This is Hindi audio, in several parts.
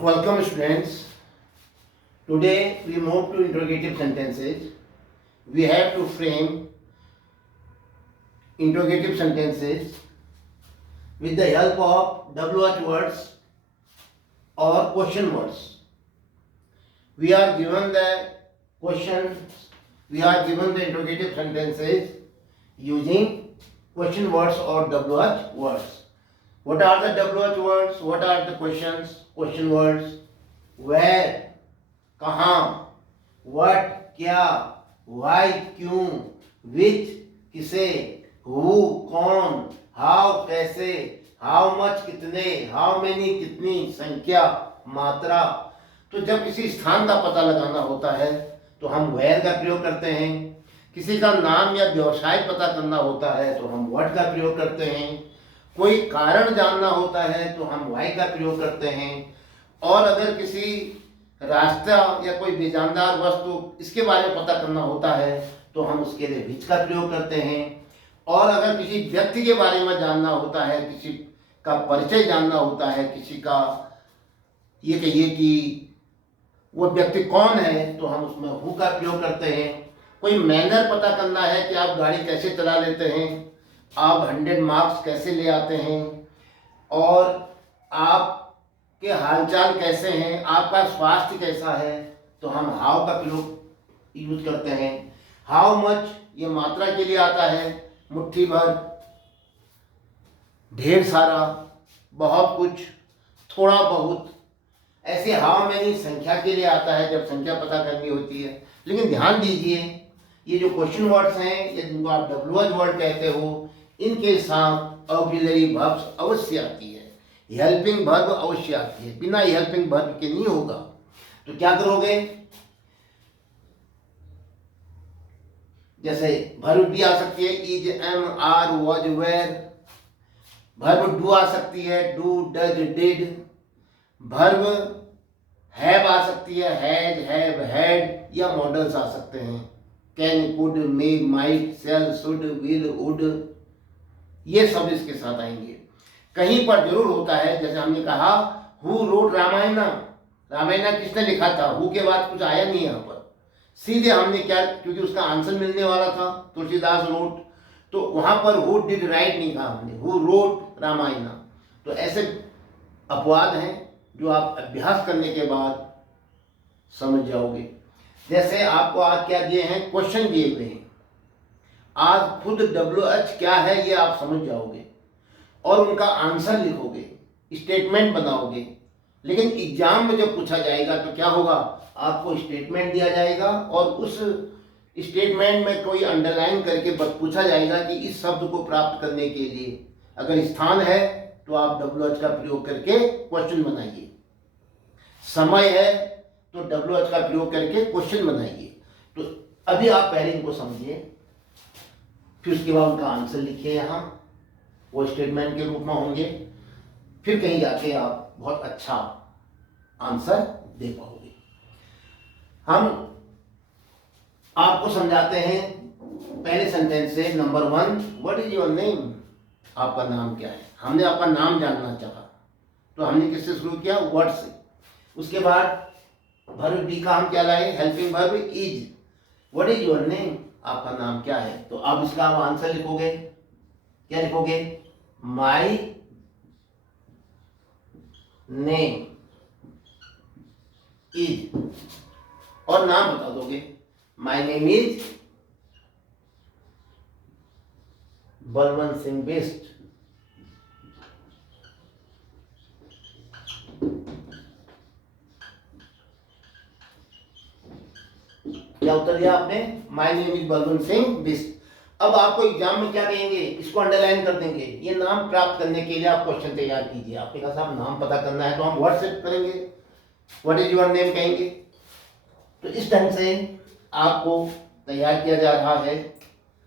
Welcome students. Today we move to interrogative sentences. We have to frame interrogative sentences with the help of WH words or question words. We are given the questions, we are given the interrogative sentences using question words or WH words. What are the WH words? What are the questions? Question words. Where, कहाँ, what, क्या, why, क्यों, which, किसे, who, कौन, how, कैसे, how much, कितने, how many, कितनी, संख्या, मात्रा. तो जब किसी स्थान का पता लगाना होता है तो हम where का प्रयोग करते हैं. किसी का नाम या व्यवसाय पता करना होता है तो हम what का प्रयोग करते हैं. कोई कारण जानना होता है तो हम why का प्रयोग करते हैं. और अगर किसी रास्ता या कोई बेजानदार वस्तु इसके बारे में पता करना होता है तो हम उसके लिए which का प्रयोग करते हैं. और अगर किसी व्यक्ति के बारे में जानना होता है, किसी का परिचय जानना होता है, किसी का ये कहिए कि वो व्यक्ति कौन है तो हम उसमें who का प्रयोग करते हैं. कोई मैनर पता करना है कि आप गाड़ी कैसे चला लेते हैं, आप 100 मार्क्स कैसे ले आते हैं, और आपके हालचाल कैसे हैं, आपका स्वास्थ्य कैसा है, तो हम हाउ का प्रयोग यूज करते हैं. हाउ मच ये मात्रा के लिए आता है, मुट्ठी भर, ढेर सारा, बहुत कुछ, थोड़ा बहुत. ऐसे हाउ मैनी संख्या के लिए आता है जब संख्या पता करनी होती है. लेकिन ध्यान दीजिए ये जो क्वेश्चन वर्ड्स हैं या जिनको आप WH वर्ड कहते हो, इनके साथ ऑक्सिलरी वर्ब्स अवश्य आती है, हेल्पिंग वर्ब अवश्य आती है. बिना हेल्पिंग वर्ब के नहीं होगा. तो क्या करोगे, जैसे वर्ब भी आ सकती है is, am, are, was, were. Verb do आ सकती है, do, does, did. Verb have आ सकती है, हैज, हैव, हैड, या मॉडल्स आ सकते हैं, can, could, may, might, shall, should, will, would. ये सब इसके साथ आएंगे. कहीं पर जरूर होता है, जैसे हमने कहा हु रोट रामायणा, रामायणा किसने लिखा था, हु के बाद कुछ आया नहीं यहाँ पर. सीधे हमने क्या, क्योंकि उसका आंसर मिलने वाला था, तुलसीदास रोट, तो वहां पर हु डिड राइट नहीं कहा हमने, हु रोट रामायणा. तो ऐसे अपवाद हैं जो आप अभ्यास करने के बाद समझ जाओगे. जैसे आपको आज क्या दिए हैं, क्वेश्चन दिए हुए हैं. आज खुद WH क्या है ये आप समझ जाओगे और उनका आंसर लिखोगे, स्टेटमेंट बनाओगे. लेकिन एग्जाम में जब पूछा जाएगा तो क्या होगा, आपको स्टेटमेंट दिया जाएगा और उस स्टेटमेंट में कोई अंडरलाइन करके पूछा जाएगा कि इस शब्द को प्राप्त करने के लिए अगर स्थान है तो आप WH का प्रयोग करके क्वेश्चन बनाइए. समय है तो WH का प्रयोग करके क्वेश्चन बनाइए. तो अभी आप पहले इनको समझिए, फिर उसके बाद उनका आंसर लिखिए. यहाँ वो स्टेटमेंट के रूप में होंगे. फिर कहीं जाके आप बहुत अच्छा आंसर दे पाओगे. हम आपको समझाते हैं पहले सेंटेंस से. Number 1, what is your name, आपका नाम क्या है. हमने आपका नाम जानना चाहा तो हमने किससे शुरू किया, व्हाट से. उसके बाद वर्ब बी का हम क्या लाए, helping verb is. What is your name, आपका नाम क्या है. तो अब इसका आप आंसर लिखोगे. क्या लिखोगे, माई नेम इज, और नाम बता दोगे. My name is Balwant Singh Bisht. क्या उत्तर दिया आपने, my name is Balwant Singh Bisht. अब आपको एग्जाम में क्या कहेंगे, इसको अंडरलाइन कर देंगे. ये नाम प्राप्त करने के लिए आप क्वेश्चन तैयार कीजिए. आपने कहा साहब नाम पता करना है तो हम व्हाट्सएप करेंगे, व्हाट इज योर नेम कहेंगे. तो इस ढंग से आपको तैयार किया जा रहा है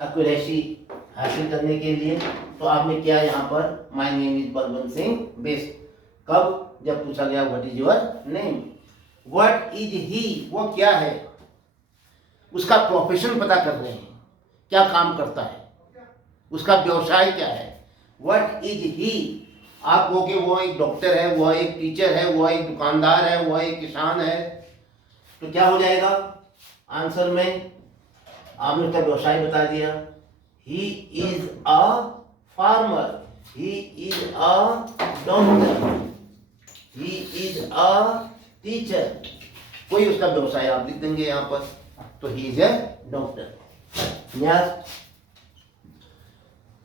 एक्यूरेसी हासिल करने के लिए. तो आपने किया यहाँ पर my name is Balwant Singh Bisht. कब, जब पूछा गया what is your name. What is he, वो क्या है, उसका प्रोफेशन पता कर रहे हैं, क्या काम करता है, उसका व्यवसाय क्या है. व्हाट इज ही, आप कहोगे वो एक डॉक्टर है, वो एक टीचर है, वो एक दुकानदार है, वो एक किसान है, तो क्या हो जाएगा आंसर में? आपने उसका व्यवसाय बता दिया। He is a farmer, he is a doctor, he is a teacher, कोई उसका व्यवसाय आप लिख देंगे यहाँ पर, तो he is a doctor. Next,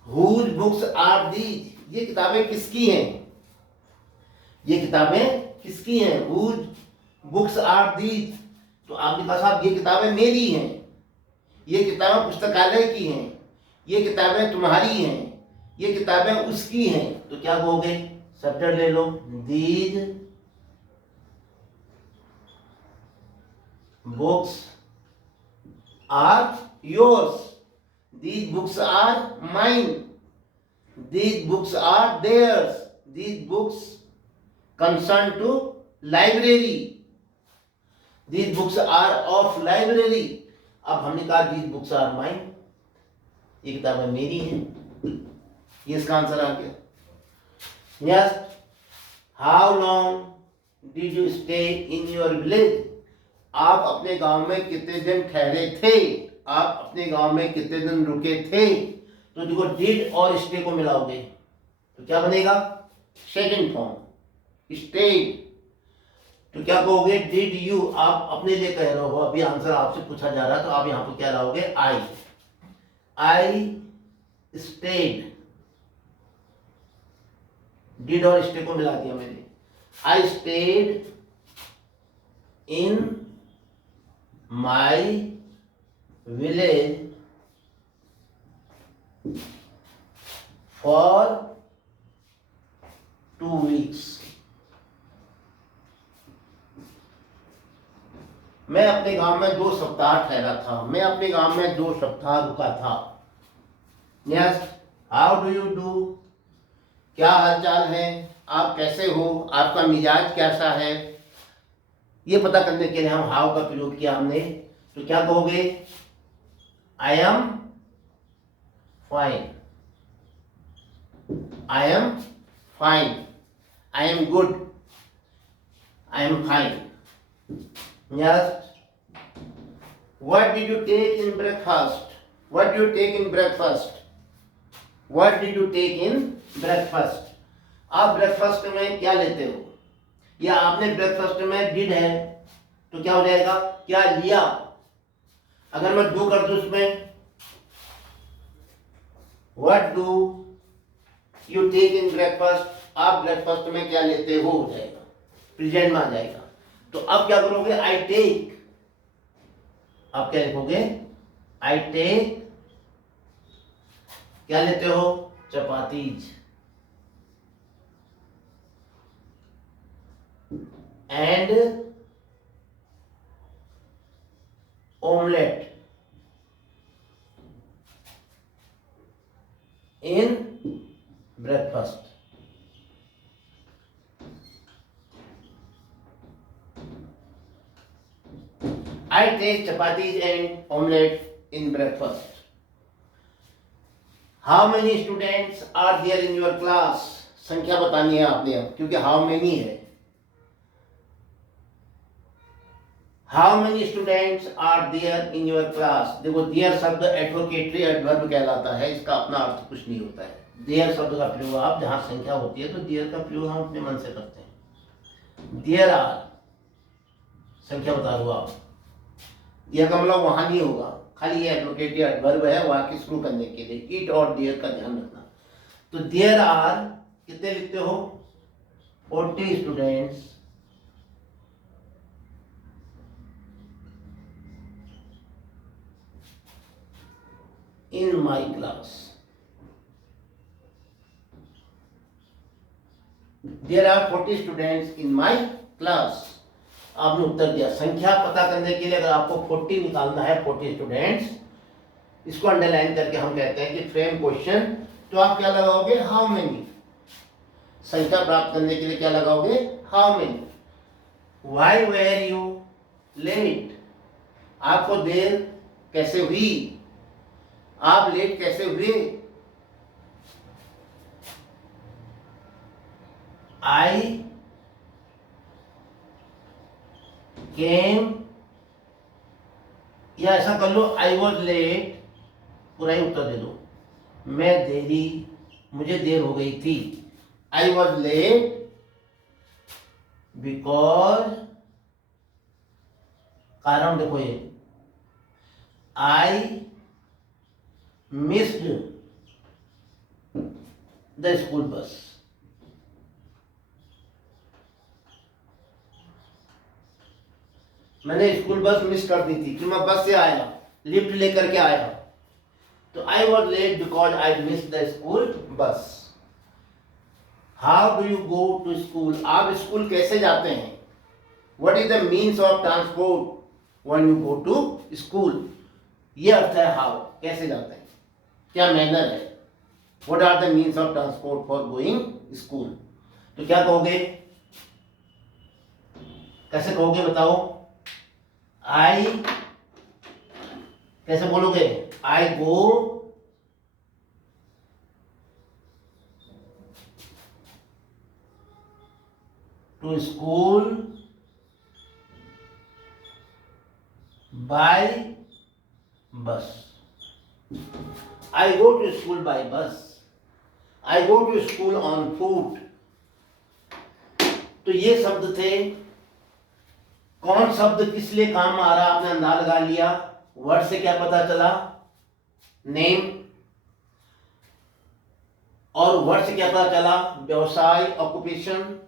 whose books are these, ये किताबें किसकी हैं? ये किताबें किसकी हैं? हुज बुक्स आर दीज, तो आपने कहा साहब ये किताबें मेरी हैं, ये किताबें पुस्तकालय की हैं, ये किताबें तुम्हारी हैं, ये किताबें उसकी हैं, तो क्या कहोगे? सब्जेक्ट ले लो, these books are yours, these books are mine, these books are theirs, these books concern to library, these books are of library। अब हमने कहा these books are mine, ये किताबें मेरी हैं, ये इसका आंसर आ गया। Next, how long did you stay in your village, आप अपने गांव में कितने दिन ठहरे थे, आप अपने गांव में कितने दिन रुके थे, तो देखो डिड और स्टे को मिलाओगे तो क्या बनेगा? सेकंड फॉर्म स्टेड, तो क्या कहोगे? डिड यू, आप अपने लिए कह रहे हो, अभी आंसर आपसे पूछा जा रहा है, तो आप यहां पर क्या लाओगे? आई स्टेड, डिड और स्टे को मिला दिया मैंने। I stayed in my village for 2 weeks, मैं अपने गांव में 2 सप्ताह ठहरा था, मैं अपने गांव में 2 सप्ताह रुका था। Next, how do you do, क्या हालचाल है, आप कैसे हो, आपका मिजाज कैसा है, ये पता करने के लिए हम हाउ का प्रयोग किया हमने, तो क्या कहोगे? I am fine, I am fine, I am good, I am fine. Next, what did you take in breakfast, what do you take in breakfast, what did you take in breakfast, आप ब्रेकफास्ट में क्या लेते हो, या आपने ब्रेकफास्ट में डिड है तो क्या हो जाएगा? क्या लिया। अगर मैं डू कर दूं उसमें, what do you take in breakfast, आप ब्रेकफास्ट में क्या लेते हो जाएगा, प्रेजेंट में आ जाएगा। तो अब क्या करोगे? आई टेक, आप क्या लिखोगे? आई टेक, क्या लेते हो? Chapatis, and omelette in breakfast। I take chapatis and omelette in breakfast। How many students are there in your class, संख्या बतानी है आपने अब, क्योंकि how many है। How many students are there in your class, देखो there शब्द एडवोकेटरी एडवर्ब कहलाता है, इसका अपना अर्थ कुछ नहीं होता है। there शब्द का प्रयोग आप जहां संख्या होती है तो there का प्रयोग हम अपने मन से करते हैं। there are, संख्या बता दो आप, यह का मतलब वहां नहीं होगा, खाली ये एडवोकेटरी एडवर्ब है वाक्य शुरू करने के लिए। इट और there का ध्यान रखना। तो there are कितने लिखते हो? 40 students in my class। There are 40 students in my class। आपने उत्तर दिया। संख्या पता करने के लिए अगर आपको 40 निकालना है, 40 स्टूडेंट्स, इसको अंडरलाइन करके हम कहते हैं कि फ्रेम क्वेश्चन, तो आप क्या लगाओगे? How many. संख्या प्राप्त करने के लिए क्या लगाओगे? How many. Why were you late, आपको देर कैसे हुई, आप लेट कैसे हुए। आई केम, या ऐसा कर लो आई वॉज लेट, पूरा ही उत्तर दे दो। मैं देरी, मुझे देर हो गई थी। आई वॉज लेट बिकॉज, कारण देखो ये, आई मिस्ड द स्कूल बस। मैंने स्कूल बस मिस कर दी थी कि मैं बस से आया, लिफ्ट लेकर के आया। तो I was late because I miss the school bus. How do you go to school, आप स्कूल कैसे जाते हैं? What is the means of transport when you go to school, ये अर्थ है हाउ, कैसे जाते हैं, क्या मैनर है। What are the means of transport for going school. तो क्या कहोगे, कैसे कहोगे बताओ? आई, कैसे बोलोगे? I go to school by bus. I go to school by bus. I go to school on foot. तो ये शब्द थे। कौन शब्द किस लिए काम आ रहा, आपने अंदाजा लगा लिया। वर्ड से क्या पता चला? नेम। और वर्ड से क्या पता चला? व्यवसाय, occupation.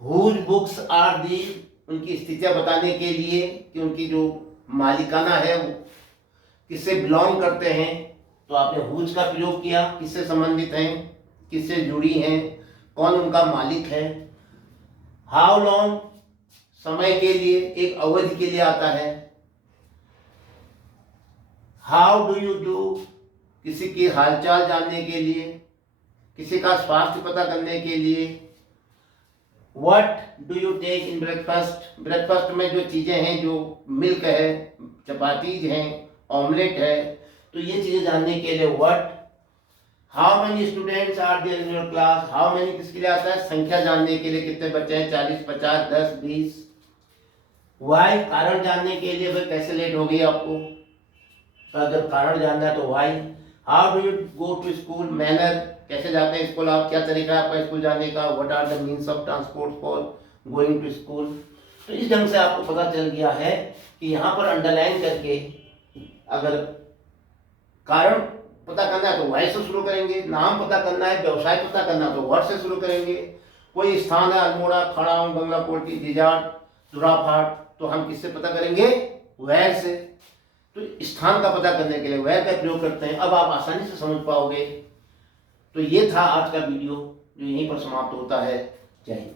Whose books are these, उनकी स्थितियां बताने के लिए कि उनकी जो मालिकाना है वो किससे बिलोंग करते हैं। तो आपने हुज का प्रयोग किया, किससे संबंधित हैं, किससे जुड़ी हैं, कौन उनका मालिक है। हाउ लॉन्ग, समय के लिए, एक अवधि के लिए आता है। हाउ डू यू डू, किसी की हालचाल जानने के लिए, किसी का स्वास्थ्य पता करने के लिए। What do you take in breakfast, breakfast में जो चीजें हैं, जो मिल्क है, चपातीज हैं, ऑमलेट है, तो ये चीजें जानने के लिए what. How many students are there in your class, how many किसके लिए आता है? संख्या जानने के लिए, कितने बच्चे हैं, 40, 50, 10, 20। वाई, कारण जानने के लिए, भाई कैसे लेट हो गई आपको, तो अगर कारण जानना है तो why. How do you go to school, manner, कैसे जाते हैं स्कूल आप, क्या तरीका है आपका स्कूल जाने का। What are the means of transport for going to school. तो इस ढंग से आपको पता चल गया है कि यहाँ पर अंडरलाइन करके अगर कारण पता करना है तो वाई से शुरू करेंगे, नाम पता करना है, व्यवसाय पता करना है तो वर्ड से शुरू करेंगे। कोई स्थान है, अल्मोड़ा, खड़ाऊं, बंगला कोठी, जिजाट, जुराफाट, तो हम किससे पता करेंगे? वेयर से। तो स्थान का पता करने के लिए वेयर का प्रयोग करते हैं। अब आप आसानी से समझ पाओगे। तो ये था आज का वीडियो, जो यहीं पर समाप्त होता है। जय हिंद।